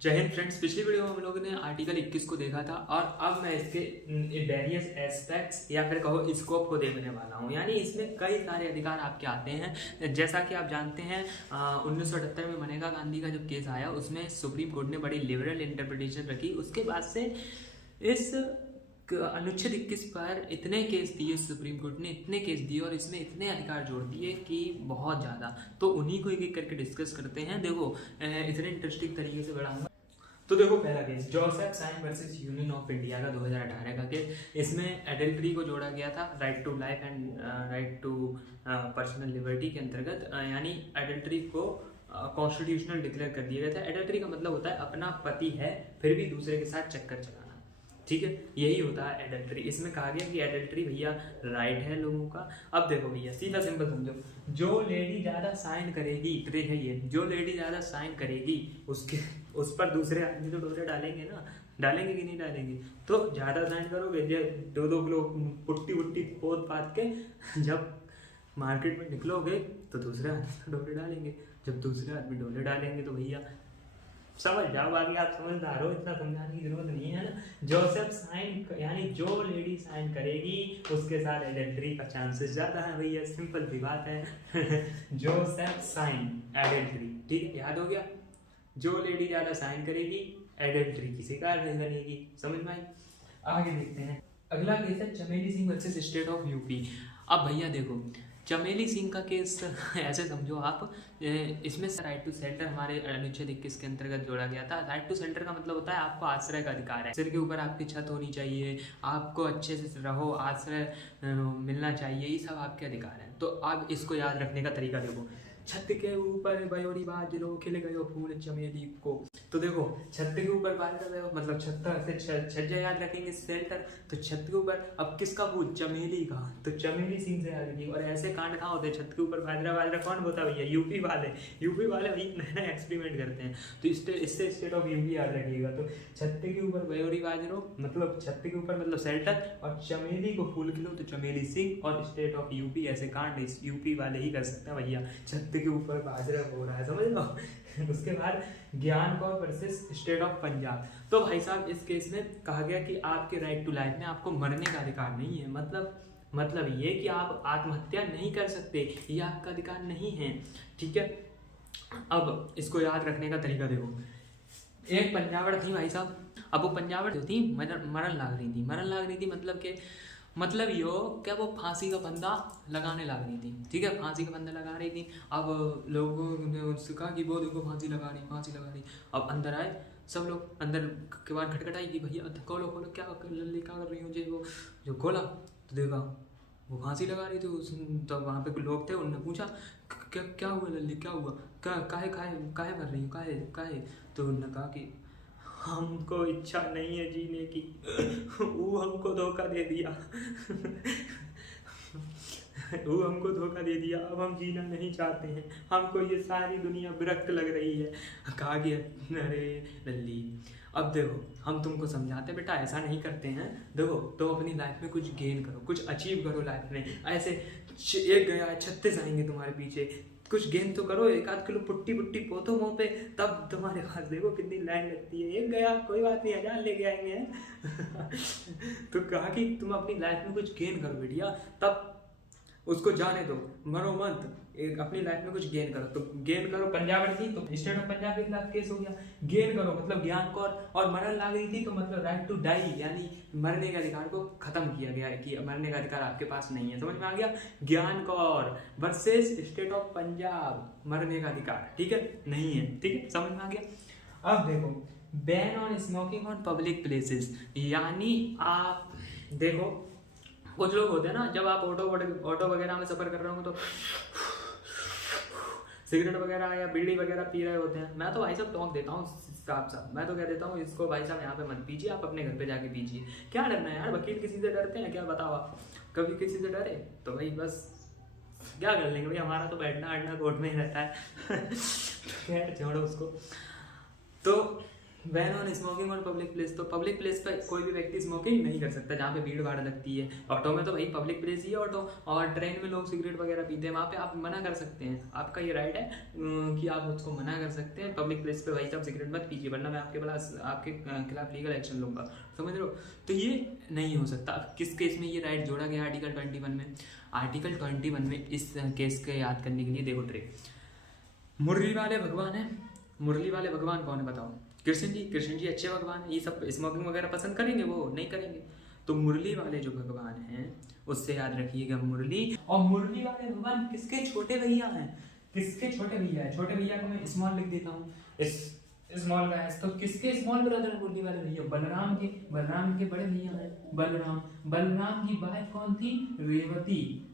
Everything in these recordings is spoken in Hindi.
जय हिंद फ्रेंड्स। पिछली वीडियो में हम लोगों ने आर्टिकल 21 को देखा था और अब मैं इसके वेरियस एस्पेक्ट्स या फिर कहो स्कोप को देखने वाला हूं। यानी इसमें कई सारे अधिकार आपके आते हैं। जैसा कि आप जानते हैं 1978 में मनरेगा गांधी का जब केस आया उसमें सुप्रीम कोर्ट ने बड़ी लिबरल इंटरप्रिटेशन रखी। उसके बाद से इस अनुच्छेद 21 पर इतने केस दिए, सुप्रीम कोर्ट ने इतने केस दिए और इसमें इतने अधिकार जोड़ दिए कि बहुत ज़्यादा। तो उन्हीं को एक एक करके डिस्कस करते हैं। देखो इतने इंटरेस्टिंग तरीके से बढ़ाऊंगा। तो देखो पहला case Joseph Shine versus Union of India का 2018 का केस। इसमें एडल्ट्री को जोड़ा गया था right to life and right to personal liberty के अंतर्गत। यानी एडल्ट्री को कॉन्स्टिट्यूशनल डिक्लेयर कर दिया गया था। एडल्ट्री का मतलब होता है अपना पति है फिर भी दूसरे के साथ चक्कर चलाना, ठीक है, यही होता है एडल्ट्री। इसमें कहा गया कि एडल्ट्री भैया राइट है लोगों का। अब देखो भैया सीधा सिंपल समझो, जो लेडी ज्यादा साइन करेगी, ट्रिक है ये, जो लेडी ज्यादा साइन करेगी उसके उस पर दूसरे आदमी तो डोरे डालेंगे ना, डालेंगे कि नहीं डालेंगे। तो ज्यादा साइन करोगे, दो दो किलो पुट्टी वुट्टी पोत पात के जब मार्केट में निकलोगे तो दूसरे आदमी डोरे डालेंगे। जब दूसरे आदमी डोरे डालेंगे तो भैया समझ जाओ, बाकी आप समझदार हो, इतना समझाने की जरूरत नहीं है ना। जोसेफ साइन यानी जो लेडी साइन करेगी उसके साथ एडल्ट्री का चांसेस ज्यादा है भैया, सिंपल सी बात है। जोसेफ साइन एडल्ट्री, ठीक है, याद हो गया। जो लेडी ज्यादा साइन करेगी एडल्ट्री की शिकार नहीं बनेगी। समझ में आई? आगे देखते हैं। अगला केस है चमेली Singh versus state of UP. अब भैया देखो चमेली सिंह का केस ऐसे समझो आप, इसमें राइट टू शेल्टर हमारे अनुच्छेद 21 के अंतर्गत जोड़ा गया था। राइट टू शेल्टर का मतलब होता है आपको आश्रय का अधिकार है। सिर के ऊपर आपकी छत होनी चाहिए, आपको अच्छे से रहो, आश्रय मिलना चाहिए, ये सब आपके अधिकार हैं। तो आप इसको याद रखने का तरीका देखो। छत के ऊपर बयोरी बाजरो खिल गयो फूल चमेली को। तो देखो छत के ऊपर बाजरा मतलब छत से छज्जा याद रखेंगे शेल्टर, तो छत के ऊपर अब किसका फूल? चमेली का, तो चमेली सिंह से याद रखिए। और ऐसे कांड कहाँ होते हैं? छत के ऊपर बाजरा कौन बोता भैया? यूपी वाले भाई नए नए एक्सपेरिमेंट करते हैं। तो इससे स्टेट ऑफ यूपी याद रखिएगा। तो छत के ऊपर बयोरी बाजरो मतलब छत के ऊपर मतलब शेल्टर, और चमेली को फूल खिलो तो चमेली सिंह, और स्टेट ऑफ यूपी ऐसे कांड इस यूपी वाले ही कर सकते हैं भैया। छत के ऊपर बाजरा हो रहा है, समझ लो। उसके बाद ज्ञान Kaur versus state of Punjab. तो भाई साहब इस केस में कहा गया कि आपके राइट टू लाइफ में आपको मरने का अधिकार नहीं है। मतलब ये कि आप आत्महत्या नहीं कर सकते, ये आपका अधिकार नहीं है, ठीक है। अब इसको याद रखने का तरीका देखो। एक पंजाबड़ थी भाई साहब। अब वो पंजाबड़ जो थी मरण लाग रही थी मतलब यो क्या वो फांसी का फंदा लगाने लग रही थी, ठीक है, फांसी का फंदा लगा रही थी। अब लोगों ने उससे कहा कि वो देखो फांसी लगा रही। अब अंदर आए सब लोग, अंदर के बाद खटखटाई कि भैया खोलो क्या लल्ली क्या कर रही हो जी। वो जो खोला तो देखा वो फांसी लगा रही थी। तो वहाँ पे लोग थे, उन्होंने पूछा क्या हुआ लल्ली, क्या हुआ, काहे मर रही हो, काहे। तो उन्होंने कहा कि हमको इच्छा नहीं है जीने की, वो हमको धोखा दे दिया। अब हम जीना नहीं चाहते हैं, हमको ये सारी दुनिया विरक्त लग रही है। कहा गया अरे लल्ली अब देखो हम तुमको समझाते बेटा ऐसा नहीं करते हैं। देखो तो अपनी लाइफ में कुछ गेन करो, कुछ अचीव करो लाइफ में। ऐसे एक गया 36 आएंगे तुम्हारे पीछे, कुछ गेम तो करो, 1-8 किलो पुट्टी पोतो मुँह पे, तब तुम्हारे पास देखो कितनी लाइन लगती है। एक गया कोई बात नहीं, 1000 लेके आएंगे। तो कहा कि तुम अपनी लाइफ में कुछ गेन करो बेटिया, तब उसको जाने दो, मरो मत, अपनी लाइफ में कुछ गेन करो। तो गेन करो पंजाब थी तो स्टेट ऑफ पंजाब के खिलाफ केस हो गया। गेन करो मतलब ज्ञान कौर, और मरण लाग रही थी तो मतलब राइट टू डाई यानी मरने के अधिकार को खत्म किया गया है कि मरने का अधिकार आपके पास नहीं है। समझ में आ गया? ज्ञान Kaur versus state of Punjab, मरने का अधिकार ठीक है नहीं है, ठीक है, समझ में आ गया। अब देखो ban on smoking on public places. यानी आप देखो कुछ लोग होते हैं ना, जब आप ऑटो वगैरह में सफर कर रहे हो तो सिगरेट वगैरह या बीड़ी वगैरह पी रहे होते हैं। मैं तो भाई साहब टोक देता हूँ साहब, मैं तो कह देता हूँ इसको भाई साहब यहाँ पे मत पीजिए, आप अपने घर पे जाके पीजिए। क्या डरना है यार, वकील किसी से डरते हैं क्या? बताओ आप कभी किसी से डरे तो भाई बस क्या कर लेंगे भाई, हमारा तो बैठना अड़ना कोर्ट में ही रहता है। खैर छोड़ो उसको। तो बैन ऑन स्मोकिंग और पब्लिक प्लेस। तो पब्लिक प्लेस पर कोई भी व्यक्ति स्मोकिंग नहीं कर सकता, जहाँ पे भीड़ भाड़ लगती है। ऑटो में तो भाई पब्लिक प्लेस ही है ऑटो, और ट्रेन में लोग सिगरेट वगैरह पीते हैं, वहाँ पे आप मना कर सकते हैं, आपका ये राइट है कि आप उसको मना कर सकते हैं। पब्लिक प्लेस पे भाई साहब सिगरेट मत पीजिए, वरना मैं आपके खिलाफ लीगल एक्शन लूँगा, समझ रहे हो। तो ये नहीं हो सकता। अब किस केस में ये राइट जोड़ा गया आर्टिकल 21 में? आर्टिकल 21 में इस केस के याद करने के लिए देखो ट्रिक। मुरली वाले भगवान है, मुरली वाले भगवान कौन है बताओ? कृष्ण जी। कृष्ण जी अच्छे भगवान है, ये सब स्मोकिंग वगैरह पसंद करेंगे? वो नहीं करेंगे। तो मुरली वाले जो भगवान हैं उससे याद रखिएगा मुरली। और मुरली वाले भगवान किसके छोटे भैया हैं? किसके छोटे भैया है? छोटे भैया को मैं स्मॉल लिख देता हूँ, इस स्मॉल का है। तो किसके स्मॉल ब्रदर है मुरली वाले भैया? बलराम के। बलराम के बड़े भैया हैं बलराम। बलराम की वाइफ कौन थी? रेवती।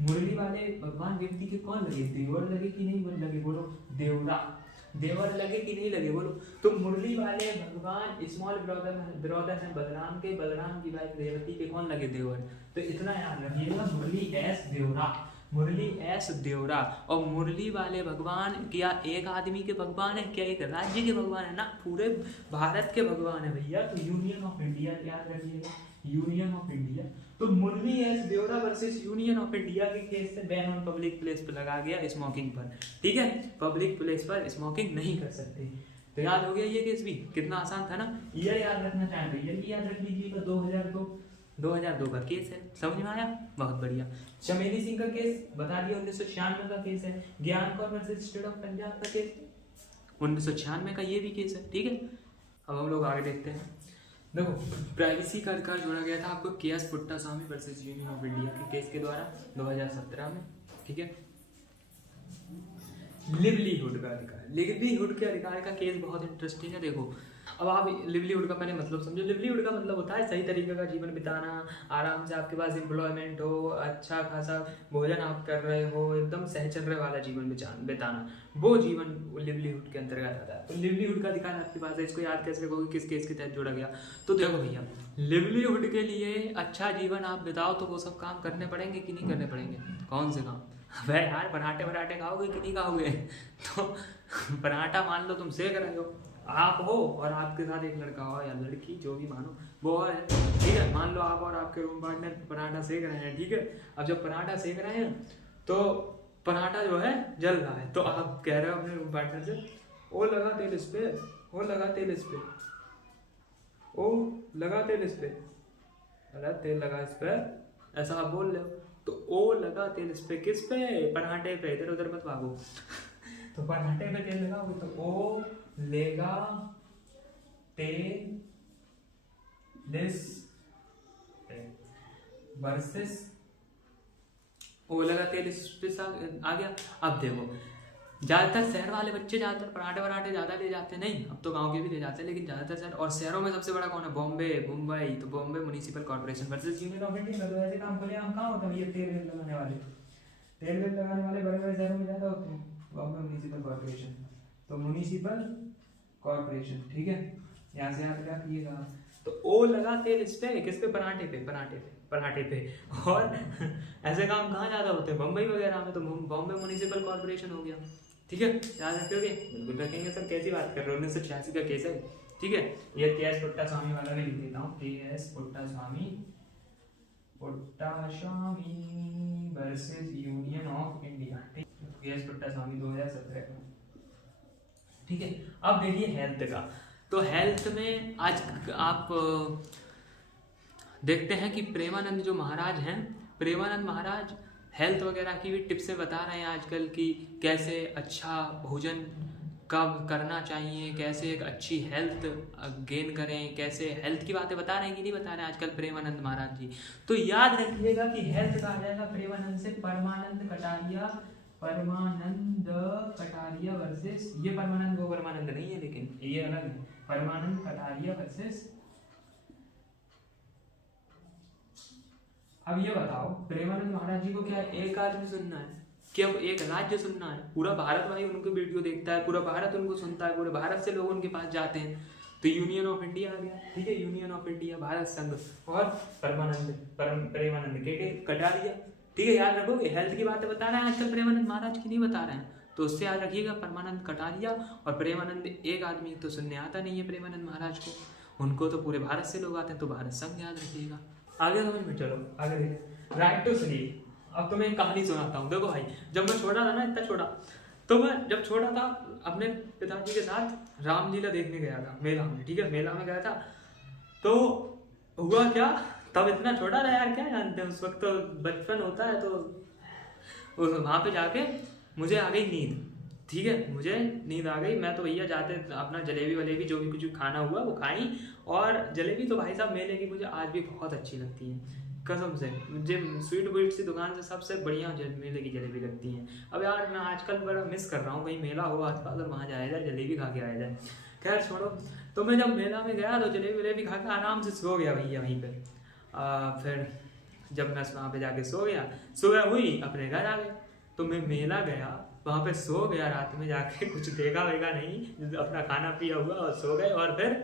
मुरली वाले भगवान व्यक्ति के कौन लगे? देवर लगे कि नहीं लगे? बोलो। देवरा। देवर लगे कि नहीं लगे? बोलो। तो मुरली वाले भगवान स्मॉल ब्रदर हैं बलराम के। बलराम की वाइफ रेवती के कौन लगे? देवर। तो इतना याद रखिएगा, मुरली एस देवरा। मुरली एस देवरा। और मुरली वाले भगवान क्या एक आदमी के भगवान है? क्या एक राज्य के भगवान है? ना, पूरे भारत के भगवान है भैया। तो यूनियन ऑफ इंडिया याद रखिएगा, यूनियन ऑफ इंडिया। तो Murli S Deora versus Union of India के केस से बैन ऑन पब्लिक प्लेस पे लगा गया स्मोकिंग पर। ठीक है, पब्लिक प्लेस पर स्मोकिंग नहीं कर सकते। तो याद हो गया ये केस भी, कितना आसान था ना। ईयर याद रखना चाहें तो ईयर भी याद रख लीजिएगा, 2002 का केस है। समझ में आया? बहुत बढ़िया। चमेली सिंह का केस बता दिया, 1996 का केस है। ज्ञान Kaur versus state of Punjab का केस 1996 का, ये भी केस है। ठीक है, अब हम लोग आगे देखते हैं। देखो, प्राइवेसी का अधिकार जोड़ा गया था आपको KS Puttaswamy versus Union of India के केस के द्वारा 2017 में। ठीक है, लिवलीहुड का अधिकार। लिवलीहुड के अधिकार का केस बहुत इंटरेस्टिंग है। देखो, अब आप लिवलीहुड का पहले मतलब समझो। लिवलीहुड का मतलब होता है सही तरीके का जीवन बिताना, आराम से आपके पास एम्प्लॉयमेंट हो, अच्छा खासा भोजन आप कर रहे हो, एकदम सहचल रहे वाला जीवन बिताना, वो जीवन लिवलीहुड के अंतर्गत आता है। तो लिवलीहुड का अधिकार आपके पास है, इसको याद कैसे रखोगे, किस केस के तहत जोड़ा गया? तो देखो भैया, लिवलीहुड के लिए अच्छा जीवन आप बिताओ तो वो सब काम करने पड़ेंगे कि नहीं करने पड़ेंगे? कौन से काम? वह यार, पराठे खाओगे कि नहीं खाओगे? तो पराठा मान लो तुम सेक रहे हो, आप हो और आपके साथ एक लड़का हो या लड़की, जो भी मानो वो है। ठीक है, मान लो आप और आपके रूम पार्टनर पराठा सेक रहे हैं। ठीक है, अब जब पराठा सेक रहे हैं तो पराठा जो है जल रहा है, तो आप कह रहे हो अपने रूम पार्टनर से, ओ लगा तेल इस पे, ओ लगा तेल इस पे, ओ लगा तेल इस पे, अरे तेल लगा इस पे, ऐसा आप बोल रहे हो। तो ओ लगा तेल इस पे, किस पे? पराठे पे। इधर उधर मत भागो। तो पराठे पे तेल लगाओगे तो ओ लेगा तेल दिस वर्सेस ओ लगा तेल इस पे आ गया। अब देखो, ज्यादातर शहर वाले बच्चे ज्यादातर पराठे ज्यादा ले जाते हैं, नहीं अब तो गांव के भी ले जाते हैं, लेकिन ज्यादातर शहर, और शहरों में सबसे बड़ा कौन है? बॉम्बे, मुंबई। तो Bombay municipal corporation versus Union of India. तो ऐसे काम खुले हम कहाँ होता है? ये तेल लगाने वाले, तेल लगाने वाले बड़े बड़े शहरों में ज्यादा होते हैं। बॉम्बे म्युनिसिपल कॉर्पोरेशन, तो म्युनिसिपल कॉर्पोरेशन। ठीक है, यहाँ से याद रखिएगा। तो ओ लगा तेल इस पे, किस पे? पराठे पे, पराठे पे। और ऐसे काम कहाँ ज्यादा होते हैं? बम्बई वगैरह में। तो बॉम्बे म्युनिसिपल कॉर्पोरेशन हो गया। ठीक है, याद रखोगे? बिल्कुल रखेंगे सर, कैसी बात कर रहे हो, 1986 का केस है। ठीक है, ये केएस पुट्टास्वामी वाला मैं लिख देता हूँ, KS Puttaswamy versus Union of India. ठीक, केएस पुट्टास्वामी 2017 का। ठीक है, अब देखिए हेल्थ का। तो हेल्थ में आज आप देखते हैं कि प्रेमानंद जो महाराज हैं, प्रेमानंद महाराज हेल्थ वगैरह की भी टिप्सें बता रहे हैं आजकल की कैसे अच्छा भोजन कब करना चाहिए, कैसे एक अच्छी हेल्थ गेन करें, कैसे हेल्थ की बातें बता रहे हैं कि नहीं बता रहे हैं आजकल प्रेमानंद महाराज जी। तो याद रखिएगा कि हेल्थ कहा जाएगा प्रेमानंद से परमानंद कटारिया वर्सेस, ये परमानंद वो परमानंद नहीं है, लेकिन ये अलग है। परमानंद कटारिया वर्सेस, अब ये बताओ प्रेमानंद महाराज जी को क्या एक आदमी सुनना है, क्या एक राज्य सुनना है? पूरा भारत भाई उनके वीडियो देखता है, पूरा भारत उनको सुनता है, पूरे भारत से लोग उनके पास जाते हैं। तो यूनियन ऑफ इंडिया आ गया। ठीक है, यूनियन ऑफ इंडिया, भारत संघ, और प्रेमानंद के कटारिया। ठीक है, याद रखोगे। हेल्थ की बातें बता रहे हैं आजकल प्रेमानंद महाराज की नहीं बता रहे हैं। तो तो उससे याद रखिएगा परमानंद कटारिया और प्रेमानंद एक आदमी तो सुनने आता नहीं है प्रेमानंद महाराज को, उनको तो पूरे भारत से लोग आते हैं, तो भारत संघ याद रखिएगा। आगे समझ में चलो, आगे देखो राइट टू स्लीप। अब तुम्हें एक कहानी सुनाता हूँ। देखो भाई, जब मैं छोटा था ना, इतना छोटा, तो मैं जब छोटा था अपने पिताजी के साथ रामलीला देखने गया था मेला में, ठीक है, मेला में गया था। तो हुआ क्या, तब इतना छोटा था यार, क्या जानते हैं, उस वक्त तो बचपन होता है, तो वहाँ पे जाके मुझे आ गई नींद, ठीक है, मुझे नींद आ गई। मैं तो भैया जाते अपना जलेबी वलेबी जो भी कुछ खाना हुआ वो खाई, और जलेबी तो भाई साहब मेले की मुझे आज भी बहुत अच्छी लगती है, कसम से। मुझे स्वीट वीट सी दुकान से सबसे बढ़िया मेले की जलेबी लगती है। अब यार मैं आजकल बड़ा मिस कर रहा हूँ, कहीं मेला हो आसपास और वहाँ जाया जाए, जलेबी खा के आया जाए। खैर छोड़ो, तो मैं जब मेला में गया तो जलेबी वलेबी खा के आराम से सो गया भैया वहीं पर। फिर जब मैं वहाँ पे जाके सो गया, सुबह हुई अपने घर आ गए। तो मैं मेला गया, वहाँ पे सो गया, रात में जाके कुछ देखा वेगा नहीं, अपना खाना पिया हुआ और सो गए। और फिर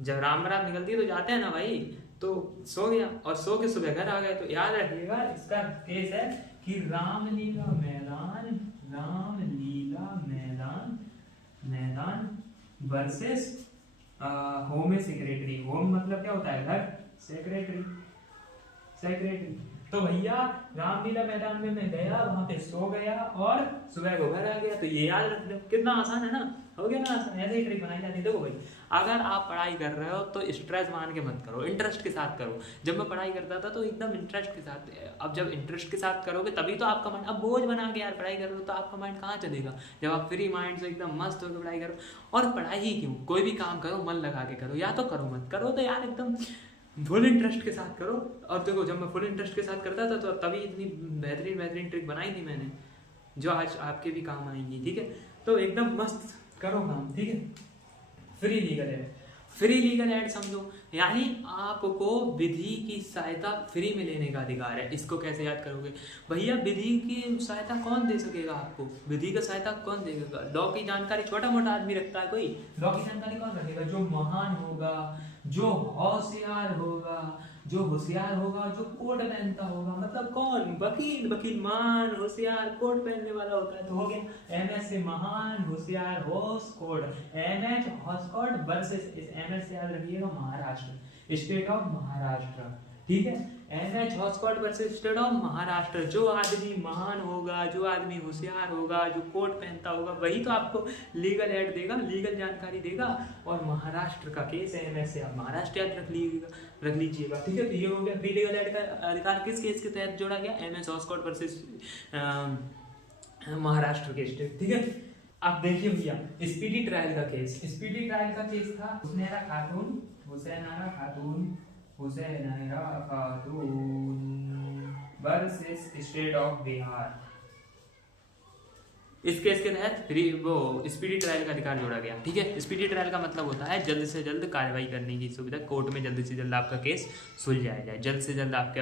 जब राम बारात निकलती है तो जाते हैं ना भाई, तो सो गया और सो के सुबह घर आ गए। तो याद रखिएगा इसका केस है कि रामलीला मैदान, रामलीला मैदान वर्सेस होम सेक्रेटरी। होम मतलब क्या होता है, घर, सेक्रेटरी। तो भैया रामलीला मैदान में मैं गया, वहां पे सो गया और सुबह को घर आ गया। तो ये याद रख लो, कितना आसान है ना, हो गया ना आसान। ऐसे ही ट्रिक बनाई जाती है। देखो भाई, अगर आप पढ़ाई कर रहे हो तो स्ट्रेस मान के मत करो, इंटरेस्ट के साथ करो। जब मैं पढ़ाई करता था तो एकदम इंटरेस्ट के साथ, अब जब इंटरेस्ट के साथ करोगे तभी तो आपका माइंड, अब बोझ बना के यार पढ़ाई कर रहे हो तो आपका माइंड कहाँ चलेगा, जब आप फ्री माइंड से एकदम मस्त होकर पढ़ाई करो। और पढ़ाई ही क्यों, कोई भी काम करो मन लगा के करो, या तो करो मत करो तो यार एकदम फुल इंटरेस्ट के साथ करो। और देखो जब मैं फुल इंटरेस्ट के साथ करता था तो तभी इतनी बेहतरीन ट्रिक बनाई थी मैंने, जो आज आपके भी काम आएंगी, ठीक है। तो एकदम मस्त करो काम, ठीक है। फ्री लीगल एड समझो, यानी आपको विधि की सहायता फ्री में लेने का अधिकार है। इसको कैसे याद करोगे भैया, विधि की सहायता कौन दे सकेगा आपको, विधि का सहायता कौन देगा। लॉ की जानकारी छोटा मोटा आदमी रखता है कोई, लॉ की जानकारी कौन रखेगा, जो महान होगा, जो होशियार होगा, जो कोट पहनता होगा। मतलब कौन, वकील मान होशियार कोट पहनने वाला होता है। तो हो गया एमएस से महान होशियार होश कोड, एमएच होश कोड वर्सेस, इस एमएच से याद रखिएगा महाराष्ट्र, स्टेट ऑफ महाराष्ट्र, ठीक है। एमएच होश code versus state of Maharashtra. जो आदमी महान होगा, जो आदमी होशियार होगा, जो कोट पहनता होगा, वही तो आपको लीगल एड देगा, लीगल जानकारी देगा। और महाराष्ट्र का केस है, एमएस से आप महाराष्ट्र याद रख लीजिएगा, ठीक है। तो ये हो गया फ्री लीगल एड का अधिकार किस केस के तहत जोड़ा गया, एमएस होश कोड वर्सेस महाराष्ट्र के स्टेट, ठीक है। अब देखिए भैया स्पीडी ट्रायल का केस था Hussainara Khatoon versus state of Bihar. इस केस के तहत वो स्पीडी ट्रायल का अधिकार जोड़ा गया, ठीक है। स्पीडी ट्रायल का मतलब होता है जल्द से जल्द कार्रवाई करने की सुविधा, कोर्ट में जल्द से जल्द आपका केस सुलझाया जाए, जल्द से जल्द आपके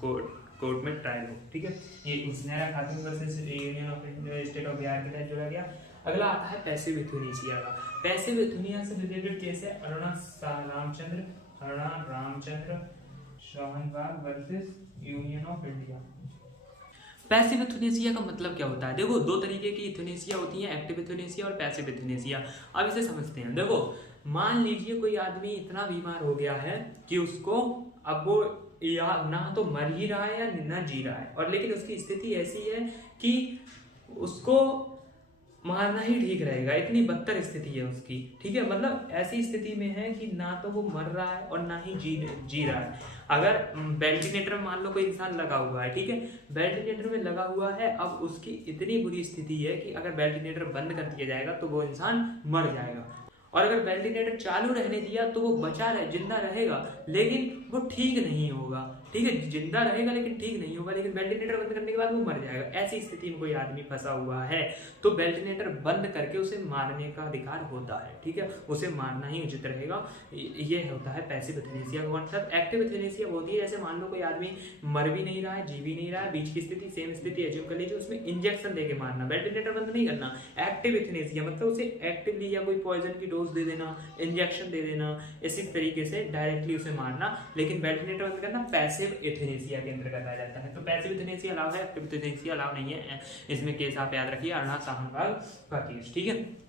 कोर्ट में ट्रायल हो, ठीक है। ये Hussainara Khatoon versus Union of State of Bihar के तहत जोड़ा गया। अगला आता है पैसिव यूथनेसिया का। पैसिव यूथनेसिया से रिलेटेड केस है Aruna Ramchandra Shanbaug versus Union of India. Passive euthanasia का मतलब क्या होता है, देखो दो तरीके की यूथनेसिया होती है, एक्टिव यूथनेसिया और पैसिव यूथनेसिया। अब इसे समझते हैं। देखो मान लीजिए कोई आदमी इतना बीमार हो गया है कि उसको अब वो या ना तो मर ही रहा है या ना जी रहा है, और लेकिन उसकी स्थिति ऐसी है कि उसको मारना ही ठीक रहेगा, इतनी बदतर स्थिति है उसकी, ठीक है। मतलब ऐसी स्थिति में है कि ना तो वो मर रहा है और ना ही जी रहा है। अगर वेंटिलेटर में मान लो कोई इंसान लगा हुआ है, ठीक है, वेंटिलेटर में लगा हुआ है, अब उसकी इतनी बुरी स्थिति है कि अगर वेंटिलेटर बंद कर दिया जाएगा तो वो इंसान मर जाएगा, और अगर वेंटिलेटर चालू रहने दिया तो वो जिंदा रहेगा लेकिन वो ठीक नहीं होगा, ठीक है। जिंदा रहेगा लेकिन ठीक नहीं होगा, लेकिन वेंटिलेटर बंद करने के बाद वो मर जाएगा। ऐसी स्थिति में कोई आदमी फंसा हुआ है तो वेंटिलेटर बंद करके उसे मारने का अधिकार होता है, ठीक है, उसे मारना ही उचित रहेगा। ये होता है पैसिव यूथनेसिया का कॉन्सेप्ट। एक्टिव यूथनेसिया होती है जैसे मान लो कोई आदमी मर भी नहीं रहा है, जी भी नहीं रहा है, बीच की स्थिति, सेम स्थिति एज्यूम कर लीजिए, उसमें इंजेक्शन देके मारना, वेंटिलेटर बंद नहीं करना। एक्टिव यूथनेसिया मतलब उसे एक्टिवली या कोई पॉइजन की डोज डोज दे देना, इंजेक्शन दे देना, इसी तरीके से डायरेक्टली उसे मारना। लेकिन वेंटिलेटर बंद करना पैसिव एथेनेसिया के अंतर्गत आ जाता है। तो पैसिव एथेनेसिया अलाउ है, एक्टिव एथेनेसिया अलाउ नहीं है। इसमें केस आप याद रखिए, अरुणा शाहनवाग का केस, ठीक है,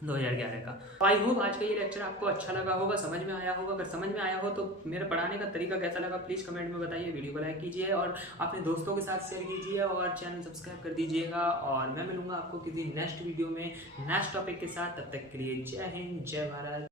2011 का। आई होप आज का ये लेक्चर आपको अच्छा लगा होगा, समझ में आया होगा। अगर समझ में आया हो तो मेरा पढ़ाने का तरीका कैसा लगा प्लीज कमेंट में बताइए। वीडियो को लाइक कीजिए और अपने दोस्तों के साथ शेयर कीजिए और चैनल सब्सक्राइब कर दीजिएगा। और मैं मिलूंगा आपको किसी नेक्स्ट वीडियो में नेक्स्ट टॉपिक के साथ। तब तक के लिए जय हिंद, जय भारत।